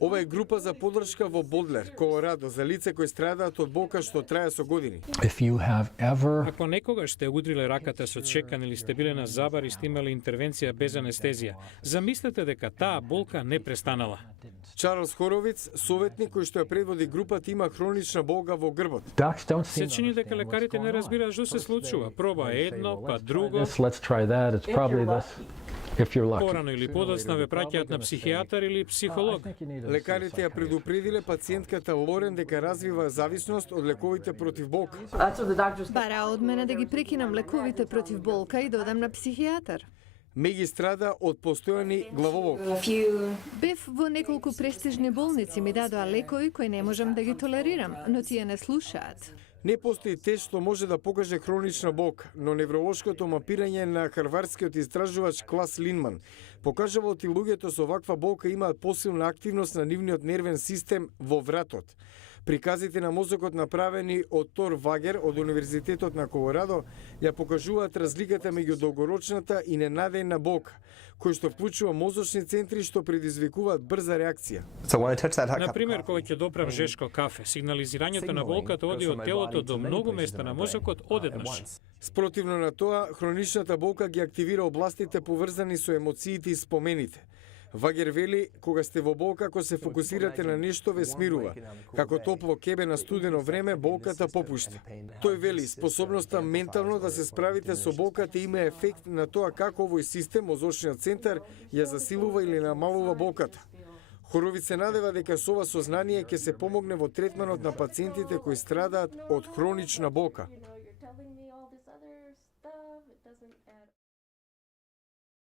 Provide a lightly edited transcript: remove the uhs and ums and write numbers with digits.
Ова е група за поддршка во Бодлер, Колорадо, за лице кои страдаат од болка што трае со години. Ако некогаш сте удриле раката со чекан или сте биле на забар и сте имали интервенција без анестезија, замислете дека таа болка не престанала. Чарлс Хоровиц, советник кој што ја предводи групата, има хронична болка во грбот. Се чини дека лекарите не разбираат што се случува. Проба едно, па друго. Порано или подоцна ве праќаат на психијатар или психолог. Лекарите ја предупредиле пациентката Лорен дека развива зависност од лековите против болка. Бара од мене да ги прекинам лековите против болка и да одам на психијатар. Меги страда од постојани главоболки. Бев во неколку престижни болници, ми дадоа лекови кои не можам да ги толерирам, но тие не слушаат. Не постои тест што може да покаже хронична болка, но невролошкото мапирање на харвардскиот истражувач Клас Линман покажува дека луѓето со ваква болка имаат посилна активност на нивниот нервен систем во вратот. Приказите на мозокот направени од Тор Вагер од Универзитетот на Колорадо ја покажуваат разликата меѓу долгорочната и ненадејна болка, кој што вклучува мозочни центри што предизвикуваат брза реакција. Например, кога ќе допрам жешко кафе, сигнализирањето на болката оди од телото до многу места на мозокот одеднаш. Спротивно на тоа, хроничната болка ги активира областите поврзани со емоциите и спомените. Вагер вели, кога сте во болка, ако се фокусирате на нешто, ве смирува. Како топло кебе на студено време, болката попушта. Тој вели, способноста ментално да се справите со болката има ефект на тоа како овој систем, мозочниот центар, ја засилува или намалува болката. Хоровиц се надева дека со ова сознание ќе се помогне во третманот на пациентите кои страдаат од хронична болка.